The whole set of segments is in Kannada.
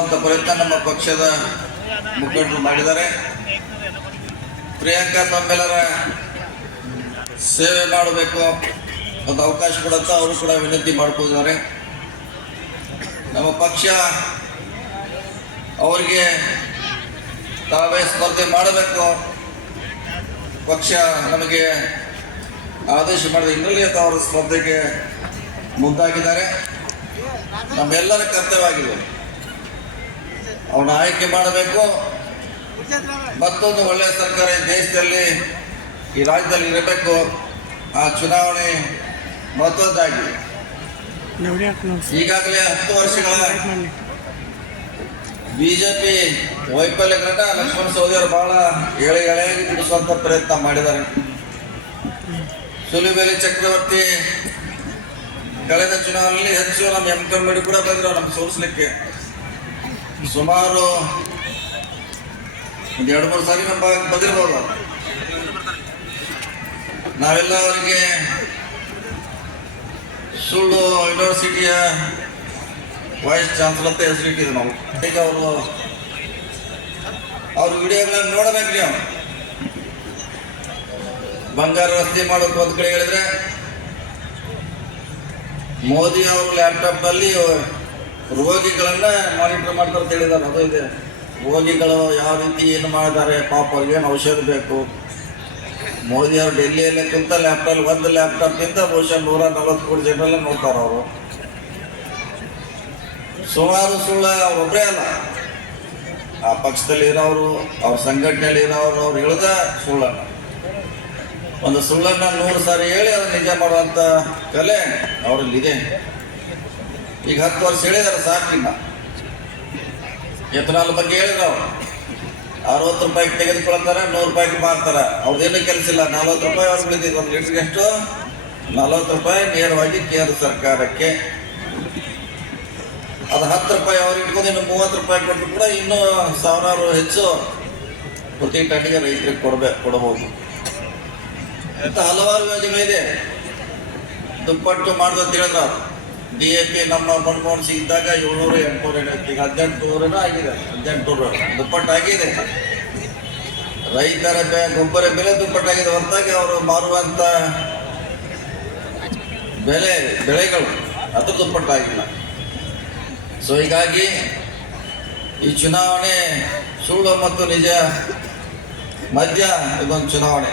ಅಂತ ಪ್ರಯತ್ನ ನಮ್ಮ ಪಕ್ಷದ ಮುಖಂಡರು ಮಾಡಿದ್ದಾರೆ. ಪ್ರಿಯಾಂಕಾ ತಮ್ಮೆಲ್ಲರ ಸೇವೆ ಮಾಡಬೇಕು ಒಂದು ಅವಕಾಶ ಕೊಡುತ್ತ ಅವರು ಕೂಡ ವಿನಂತಿ ಮಾಡ್ಕೊಂಡಿದ್ದಾರೆ. ನಮ್ಮ ಪಕ್ಷ ಅವರಿಗೆ ತಾವೇ ಸ್ಪರ್ಧೆ ಮಾಡಬೇಕು. ಪಕ್ಷ ನಮಗೆ ಆದೇಶ ಮಾಡಿದ ಹಿನ್ನೆಲೆಯ ಅವರು ಸ್ಪರ್ಧೆಗೆ ಮುಂದಾಗಿದ್ದಾರೆ. ನಮ್ಮೆಲ್ಲರ ಕರ್ತವ್ಯವಾಗಿದೆ ಅವ್ರನ್ನ ಆಯ್ಕೆ ಮಾಡಬೇಕು. ಮತ್ತೊಂದು ಒಳ್ಳೆಯ ಸರ್ಕಾರ ಈ ದೇಶದಲ್ಲಿ, ಈ ರಾಜ್ಯದಲ್ಲಿ ಇರಬೇಕು. ಆ ಚುನಾವಣೆ ಮತ್ತೊಂದಾಗಿ ಈಗಾಗಲೇ ಹತ್ತು ವರ್ಷಗಳ ಬಿಜೆಪಿ ವೈಫಲ್ಯಗಳನ್ನ ಲಕ್ಷ್ಮಣ ಸವದಿ ಅವರು ಬಹಳ ಎಳೆ ಎಳೆಯಾಗಿ ಬಿಡಿಸುವಂತ ಪ್ರಯತ್ನ ಮಾಡಿದ್ದಾರೆ. ಸುಲಿಬೇಲಿ ಚಕ್ರವರ್ತಿ ಕಳೆದ ಚುನಾವಣೆಯಲ್ಲಿ ಹೆಚ್ಚು ನಮ್ಮ ಎಂ ಕೂಡ ಬಂದ್ರು, ನಮ್ಗೆ ಸೋಲಿಸ್ಲಿಕ್ಕೆ. ಸುಮಾರು ಒಂದು ಎರಡು, ಮೂರು ಸಾರಿ ನಮ್ಮ ಭಾಗಕ್ಕೆ ಬಂದಿರ್ಬೋದು. ನಾವೆಲ್ಲ ಅವರಿಗೆ ಸುಳ್ಳು ಯೂನಿವರ್ಸಿಟಿಯ ವೈಸ್ ಚಾನ್ಸಲರ್ ಹೆಸರಿಟ್ಟಿದ್ವಿ ನಾವು. ಈಗ ಅವರು ಅವ್ರ ವಿಡಿಯೋಗಳನ್ನ ನೋಡಬೇಕ್ರಿ ನಾವು. ಬಂಗಾರ ರಸ್ತೆ ಮಾಡೋಕೆ ಒಂದು ಕಡೆ ಹೇಳಿದ್ರೆ ಮೋದಿ ಅವರು ಲ್ಯಾಪ್ಟಾಪ್ನಲ್ಲಿ ರೋಗಿಗಳನ್ನ ಮಾನಿಟರ್ ಮಾಡ್ತಾರೆ ಹೇಳಿದ್ದಾರೆ ಅದು ಇದೆ. ರೋಗಿಗಳು ಯಾವ ರೀತಿ ಏನು ಮಾಡಿದ್ದಾರೆ, ಪಾಪ ಅವ್ರಿಗೆ ಏನು ಔಷಧ ಬೇಕು? ಮೋದಿ ಅವರು ಡೆಲ್ಲಿಯಲ್ಲೇ ಕುಂತ ಲ್ಯಾಪ್ಟಾಪ್ ಒಂದು ಲ್ಯಾಪ್ಟಾಪ್ನಿಂದ ಬಹುಶಃ ನೂರ ನಲವತ್ತು ಕೋಟಿ ಜನರೆಲ್ಲ ನೋಡ್ತಾರೆ ಅವರು. ಸುಮಾರು ಸುಳ್ಳ ಒಬ್ಬರೇ ಅಲ್ಲ. ಆ ಪಕ್ಷದಲ್ಲಿ ಇರೋರು ಅವ್ರ ಸಂಘಟನೆಯಲ್ಲಿ ಇರೋರು ಅವ್ರು ಹೇಳಿದ ಸುಳ್ಳನ್ನ. ಒಂದು ಸುಳ್ಳನ್ನ ನೂರು ಸಾರಿ ಹೇಳಿ ಅದನ್ನ ನಿಜ ಮಾಡುವಂತ ಕಲೆ ಅವರಲ್ಲಿ ಇದೆ ಈಗ ಹತ್ತು ವರ್ಷ ಹೇಳಿದಾರೆ, ಸಾಕಿಲ್ಲ. ಎಥನಾಲ್ ಬಗ್ಗೆ ಹೇಳಿದ್ರು. ಅವ್ರು ಅರವತ್ತು ರೂಪಾಯಿಗೆ ತೆಗೆದುಕೊಳ್ತಾರೆ ನೂರು ರೂಪಾಯಿಗೆ ಮಾರ್ತಾರೆ. ಅವ್ರದ್ದೇನು ಕೆಲಸ ಇಲ್ಲ. ನಲ್ವತ್ತು ರೂಪಾಯಿ ಅವ್ರು ಒಂದು ಲೀಟ್ರಿಗೆ ಎಷ್ಟು? ನಲ್ವತ್ತು ರೂಪಾಯಿ ನೇರವಾಗಿ ಕೇಂದ್ರ ಸರ್ಕಾರಕ್ಕೆ. ಅದು ಹತ್ತು ರೂಪಾಯಿ ಅವ್ರು ಇಟ್ಕೊಂಡು ಇನ್ನು ಮೂವತ್ತು ರೂಪಾಯಿ ಕೊಟ್ಟರು ಕೂಡ ಇನ್ನೂ ಸಾವಿರಾರು ಹೆಚ್ಚು ಪ್ರತಿ ಟನ್ನಿಗೆ ರೈತರಿಗೆ ಕೊಡಬೇಕು ಕೊಡಬಹುದು. ಅಂತ ಹಲವಾರು ಯೋಜನೆಗಳಿದೆ. ದುಪ್ಪಟ್ಟು ಮಾಡೋದು ಅಂತ ಹೇಳಿದ್ರು ಡಿ ಎ ಪಿ ನಮ್ಮ ಮನಮೋಹನ್ ಸಿಂಗ್ ಇದ್ದಾಗ ಏಳ್ನೂರು, ಎಂಟುನೂರು ಏನೈತಿ ಈಗ ಹದಿನೆಂಟು ನೂರನ ಆಗಿದೆ. ಹದಿನೆಂಟು ನೂರು ದುಪ್ಪಟ್ಟಾಗಿದೆ. ರೈತರ ಬೆ, ಗೊಬ್ಬರ ಬೆಲೆ ದುಪ್ಪಟ್ಟಾಗಿದೆ. ಹೊರತಾಗಿ ಅವರು ಮಾರುವಂಥ ಬೆಲೆ, ಬೆಳೆಗಳು ಅದು ದುಪ್ಪಟ್ಟಾಗಿಲ್ಲ. ಸೊ ಹೀಗಾಗಿ ಈ ಚುನಾವಣೆ ಸುಳ್ಳು ಮತ್ತು ನಿಜ ಮಧ್ಯ ಇದೊಂದು ಚುನಾವಣೆ.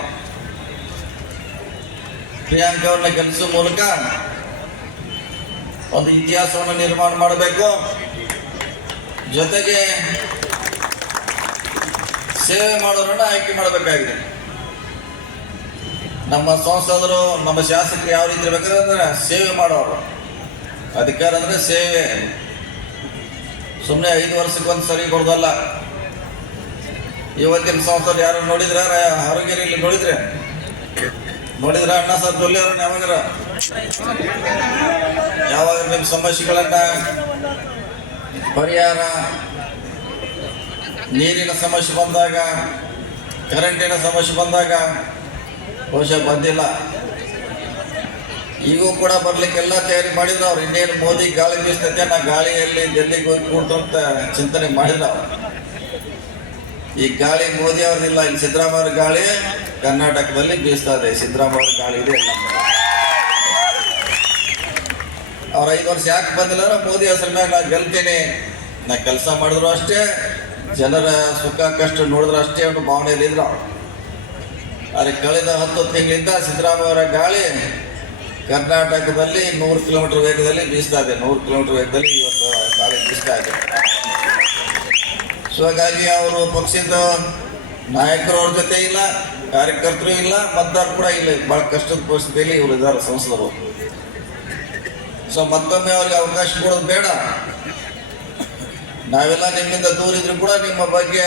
ಪ್ರಿಯಾಂಕಾ ಅವ್ರನ್ನ ಗೆಲ್ಲಿಸುವ ಮೂಲಕ ಒಂದು ಇತಿಹಾಸವನ್ನು ನಿರ್ಮಾಣ ಮಾಡಬೇಕು. ಜೊತೆಗೆ ಸೇವೆ ಮಾಡೋರನ್ನ ಆಯ್ಕೆ ಮಾಡಬೇಕಾಗಿದೆ. ನಮ್ಮ ಸಂಸದರು, ನಮ್ಮ ಶಾಸಕರು ಯಾವ ರೀತಿ ಇರ್ಬೇಕಾದ್ರೆ ಸೇವೆ ಮಾಡೋರು. ಅಧಿಕಾರ ಅಂದ್ರೆ ಸೇವೆ. ಸುಮ್ಮನೆ ಐದು ವರ್ಷಕ್ಕೆ ಒಂದು ಸರಿ ಕೊಡೋದಲ್ಲ. ಇವತ್ತಿನ ಸಂಸದರು ಯಾರು ನೋಡಿದ್ರೆ ಆರೋಗ್ಯದಲ್ಲಿ ನೋಡಿದ್ರೆ. ನೋಡಿದ್ರ ಅಣ್ಣ ಸರ್ ಜೊಲ್ಲೆ ಅವ್ರನ್ನ ಯಾವಾಗಾರ? ಯಾವಾಗ ನಿಮ್ಮ ಸಮಸ್ಯೆಗಳನ್ನ ಪರಿಹಾರ, ನೀರಿನ ಸಮಸ್ಯೆ ಬಂದಾಗ ಕರೆಂಟಿನ ಸಮಸ್ಯೆ ಬಂದಾಗ ಬಹುಶಃ ಬಂದಿಲ್ಲ. ಈಗೂ ಕೂಡ ಬರ್ಲಿಕ್ಕೆಲ್ಲ ತಯಾರಿ ಮಾಡಿದ್ರು ಅವ್ರು. ಇನ್ನೇನು ಮೋದಿ ಗಾಳಿ ಬೀಸ್ತೈತೆ ನಾ ಗಾಳಿಯಲ್ಲಿ ಡೆಲ್ಲಿಗೆ ಹೋಗಿ ಕೂಡ್ತು ಅಂತ ಚಿಂತನೆ ಮಾಡಿದ್ರು. ಈ ಗಾಳಿ ಮೋದಿ ಅವ್ರಿಲ್ಲ ಇಲ್ಲಿ ಸಿದ್ದರಾಮಯ್ಯ ಗಾಳಿ ಕರ್ನಾಟಕದಲ್ಲಿ ಬೀಸ್ತಾ ಇದೆ. ಸಿದ್ದರಾಮಯ್ಯ ಗಾಳಿ ಇದೆ. ಅವ್ರ ಐದು ವರ್ಷ ಯಾಕೆ ಬಂದಿಲ್ಲ ಅಂದ್ರೆ ಮೋದಿ ಹೆಸರು ಮೇಲೆ ನಾ ಗೆಲ್ತೀನಿ. ನಾ ಕೆಲಸ ಮಾಡಿದ್ರು ಅಷ್ಟೇ, ಜನರ ಸುಖ ಕಷ್ಟ ನೋಡಿದ್ರು ಅಷ್ಟೇ ಒಂದು ಭಾವನೆಯಲ್ಲಿ ಇದ್ರು. ಆದ್ರೆ ಕಳೆದ ಹತ್ತು ತಿಂಗಳಿಂದ ಸಿದ್ದರಾಮಯ್ಯ ಗಾಳಿ ಕರ್ನಾಟಕದಲ್ಲಿ ನೂರು ಕಿಲೋಮೀಟರ್ ವೇಗದಲ್ಲಿ ಬೀಸ್ತಾ ಇದೆ. ನೂರು ಕಿಲೋಮೀಟರ್ ವೇಗದಲ್ಲಿ ಇವತ್ತು ಗಾಳಿ ಬೀಸ್ತಾ ಇದೆ. ಸೊ ಹಾಗಾಗಿ ಅವರು ಪಕ್ಷದ ನಾಯಕರು ಅವ್ರ ಜೊತೆ ಇಲ್ಲ, ಕಾರ್ಯಕರ್ತರು ಇಲ್ಲ, ಮತದಾರರು ಕೂಡ ಇಲ್ಲ. ಬಹಳ ಕಷ್ಟದ ಪರಿಸ್ಥಿತಿಯಲ್ಲಿ ಇವರು ಇದ್ದಾರೆ ಸಂಸದರು. ಸೊ ಮತ್ತೊಮ್ಮೆ ಅವ್ರಿಗೆ ಅವಕಾಶ ಕೊಡೋದು ಬೇಡ. ನಾವೆಲ್ಲ ನಿಮ್ಮಿಂದ ದೂರ ಇದ್ರು ಕೂಡ ನಿಮ್ಮ ಬಗ್ಗೆ,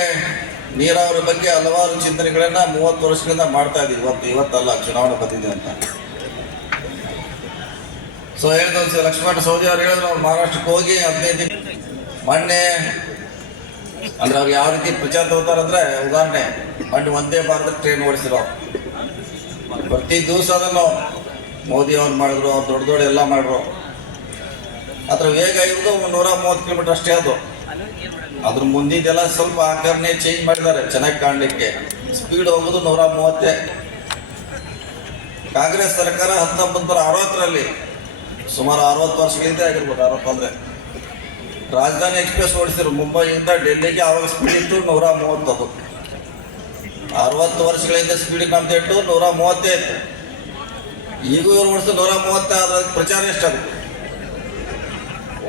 ನೀರಾವರಿ ಬಗ್ಗೆ ಹಲವಾರು ಚಿಂತನೆಗಳನ್ನ ಮೂವತ್ತು ವರ್ಷಗಳಿಂದ ಮಾಡ್ತಾ ಇದ್ದೀವಿ ಇವತ್ತು, ಇವತ್ತಲ್ಲ, ಚುನಾವಣೆ ಬಂದಿದೆ ಅಂತ. ಸೊ ಹೇಳಿದ ಲಕ್ಷ್ಮಣ ಸೌದಿ ಅವ್ರು ಹೇಳಿದ್ರು ಮಹಾರಾಷ್ಟ್ರಕ್ಕೆ ಹೋಗಿ ಹದಿನೈದು ದಿನ ಮೊನ್ನೆ ಅಂದ್ರೆ ಅವ್ರು ಯಾವ ರೀತಿ ಪ್ರಚಾರ ತಗೋತಾರಂದ್ರೆ ಉದಾಹರಣೆ ಬಟ್ ಒಂದೇ ಭಾರತ ಟ್ರೈನ್ ಓಡಿಸಿರೋ. ಪ್ರತಿ ದಿವಸ ಅದನ್ನು ಮೋದಿ ಅವ್ರು ಮಾಡಿದ್ರು, ಅವ್ರು ದೊಡ್ಡ ದೊಡ್ಡ ಎಲ್ಲ ಮಾಡಿದ್ರು. ಅದ್ರ ವೇಗ ಇರೋದು ನೂರ ಮೂವತ್ತು ಕಿಲೋಮೀಟರ್ ಅಷ್ಟೇ ಅದು. ಅದ್ರ ಮುಂದಿದೆಲ್ಲ ಸ್ವಲ್ಪ ಆಕಾರನೆ ಚೇಂಜ್ ಮಾಡಿದ್ದಾರೆ, ಚೆನ್ನಾಗಿ ಕಾಣಲಿಕ್ಕೆ. ಸ್ಪೀಡ್ ಹೋಗೋದು ನೂರ ಮೂವತ್ತೇ. ಕಾಂಗ್ರೆಸ್ ಸರ್ಕಾರ ಹತ್ತೊಂಬತ್ತು ನೂರ ಅರವತ್ತರಲ್ಲಿ, ಸುಮಾರು ಅರವತ್ತು ವರ್ಷಗಳಿಂದ ಆಗಿರ್ಬೋದು, ಅರವತ್ತಂದ್ರೆ. ರಾಜಧಾನಿ ಎಕ್ಸ್ಪ್ರೆಸ್ ಓಡಿಸಿದ್ರು ಮುಂಬೈಯಿಂದ ಡೆಲ್ಲಿಗೆ ಆವಾಗ ಸ್ಪೀಡ್ ಇತ್ತು ನೂರ ಮೂವತ್ತದು. ಅರವತ್ತು ವರ್ಷಗಳಿಂದ ಸ್ಪೀಡ್ ನಮ್ದು ಇಟ್ಟು ನೂರ ಮೂವತ್ತೇ ಇತ್ತು. ಈಗೂ ಇವ್ರು ಓಡಿಸ್ತು ನೂರ ಮೂವತ್ತಾದ ಪ್ರಚಾರ ಎಷ್ಟಾಗುತ್ತೆ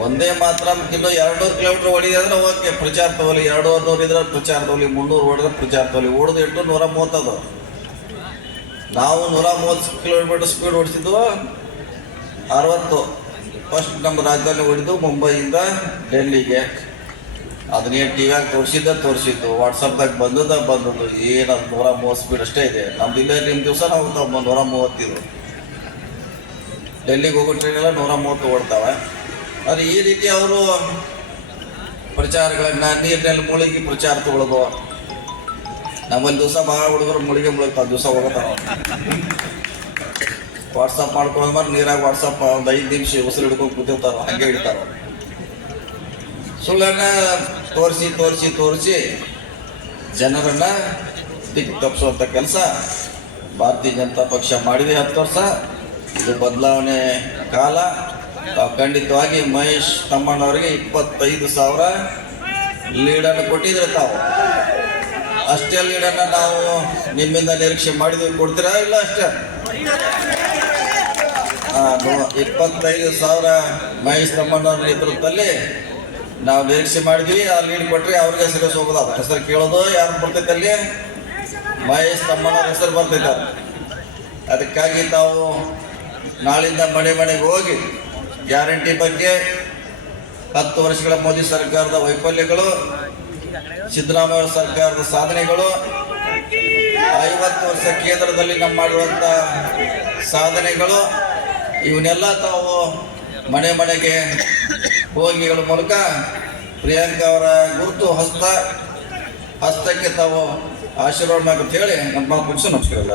ಒಂದೇ ಮಾತ್ರ ಇನ್ನು ಎರಡ್ನೂರು ಕಿಲೋಮೀಟರ್ ಓಡಿದೆ ಅಂದ್ರೆ ಓಕೆ ಪ್ರಚಾರ ತಗೋಲಿ ಎರಡು ನೂರು ಇದ್ರೆ ಪ್ರಚಾರ ತಗೊಳ್ಳಿ, ಮುನ್ನೂರು ಓಡಿದ್ರೆ ಪ್ರಚಾರ ತಗೊಳ್ಳಿ, ಓಡಿದು ಇಟ್ಟು ನೂರ ಮೂವತ್ತದು. ನಾವು ನೂರ ಮೂವತ್ತು ಕಿಲೋಮೀಟರ್ ಸ್ಪೀಡ್ ಓಡಿಸಿದ್ವು ಅರವತ್ತು. ಫಸ್ಟ್ ನಮ್ಮ ರಾಜಧಾನಿ ಹೊಡೆದು ಮುಂಬೈಯಿಂದ ಡೆಲ್ಲಿಗೆ. ಅದನ್ನೇ ಟಿ ವ್ಯಾಗ ತೋರಿಸಿದ್ದ ತೋರಿಸಿದ್ದು. ವಾಟ್ಸಪ್ದಾಗ ಬಂದದ ಬಂದದ್ದು. ಅದು ನೂರ ಮೂವತ್ತು ಸ್ಪೀಡ್ ಅಷ್ಟೇ ಇದೆ. ನಮ್ದು ಇಲ್ಲೇ ನಿಮ್ಮ ದಿವಸ ನಾವು ತಮ್ಮ ನೂರ ಮೂವತ್ತಿದ್ದು ಡೆಲ್ಲಿಗೆ ಹೋಗೋ ಟ್ರೈನೆಲ್ಲ ನೂರ ಮೂವತ್ತು ಓಡ್ತಾವೆ. ಆದರೆ ಈ ರೀತಿ ಅವರು ಪ್ರಚಾರಗಳನ್ನು ನೀರಿನಲ್ಲಿ ಮುಳುಗಿ ಪ್ರಚಾರ ತಗೊಳ್ಳೋದು ನಮ್ಮಲ್ಲಿ ದಿವಸ ಭಾಳ ಹುಡುಗರು ಮುಳುಗಿ ಮುಳುಗ್ತಾವೆ ದಿವಸ ಹೋಗ್ತಾವ ವಾಟ್ಸಪ್ ಮಾಡ್ಕೊಂಡ್ ಮೇಲೆ ನೀರಾಗ ವಾಟ್ಸಪ್ ಒಂದು ಐದು ನಿಮಿಷ ಉಸಿರು ಹಿಡ್ಕೊಂಡು ಕೂತಿರ್ತಾರ, ಹಂಗೆ ಇಡ್ತಾರ ಸುಳ್ಳನ್ನ ತೋರಿಸಿ ತೋರಿಸಿ ತೋರಿಸಿ ಜನರನ್ನ ದಿಕ್ಕು ತಪ್ಪಿಸುವಂಥ ಕೆಲಸ, ಭಾರತೀಯ ಜನತಾ ಪಕ್ಷ ಮಾಡಿದೆ ಹತ್ತು ವರ್ಷ. ಇದು ಬದಲಾವಣೆ ಕಾಲ. ತಾವು ಖಂಡಿತವಾಗಿ ಮಹೇಶ್ ತಮ್ಮಣ್ಣವರಿಗೆ ಇಪ್ಪತ್ತೈದು ಸಾವಿರ ಲೀಡನ್ನು ಕೊಟ್ಟಿದ್ರೆ ತಾವು. ಅಷ್ಟೇ ಲೀಡನ್ನು ನಾವು ನಿಮ್ಮಿಂದ ನಿರೀಕ್ಷೆ ಮಾಡಿದ್ವಿ, ಕೊಡ್ತೀರಾ ಇಲ್ಲ ಅಷ್ಟೇ? ಇಪ್ಪತ್ತೈದು ಸಾವಿರ ಮಹೇಶ್ ತಮ್ಮಣ್ಣವ್ರ ನೇತೃತ್ವದಲ್ಲಿ ನಾವು ನಿರೀಕ್ಷೆ ಮಾಡಿದ್ವಿ, ಆ ಲೀಡ್ ಕೊಟ್ಟರೆ ಅವ್ರಿಗೆ ಹೆಸರು ಹೋಗೋದು ಹೆಸರು ಕೇಳೋದು ಯಾರು ಬರ್ತೈತೆ ಅಲ್ಲಿ? ಮಹೇಶ್ ತಮ್ಮಣ್ಣವ್ರ ಹೆಸರು ಬರ್ತೈತೆ ಅದಕ್ಕಾಗಿ ತಾವು ನಾಳಿಂದ ಮನೆ ಮನೆಗೆ ಹೋಗಿ ಗ್ಯಾರಂಟಿ ಬಗ್ಗೆ ಹತ್ತು ವರ್ಷಗಳ ಮೋದಿ ಸರ್ಕಾರದ ವೈಫಲ್ಯಗಳು, ಸಿದ್ದರಾಮಯ್ಯ ಸರ್ಕಾರದ ಸಾಧನೆಗಳು, ಐವತ್ತು ವರ್ಷ ಕೇಂದ್ರದಲ್ಲಿ ನಮ್ಮ ಮಾಡುವಂಥ ಸಾಧನೆಗಳು ಇವನ್ನೆಲ್ಲ ತಾವು ಮನೆ ಮನೆಗೆ ಹೋಗಿಗಳ ಮೂಲಕ ಪ್ರಿಯಾಂಕಾ ಅವರ ಗುರುತು ಹಸ್ತ ಹಸ್ತಕ್ಕೆ ತಾವು ಆಶೀರ್ವಾದ ಹೇಳಿ ನಮ್ಮ ಮುಗಿಸು ನಮಸ್ಕಾರ.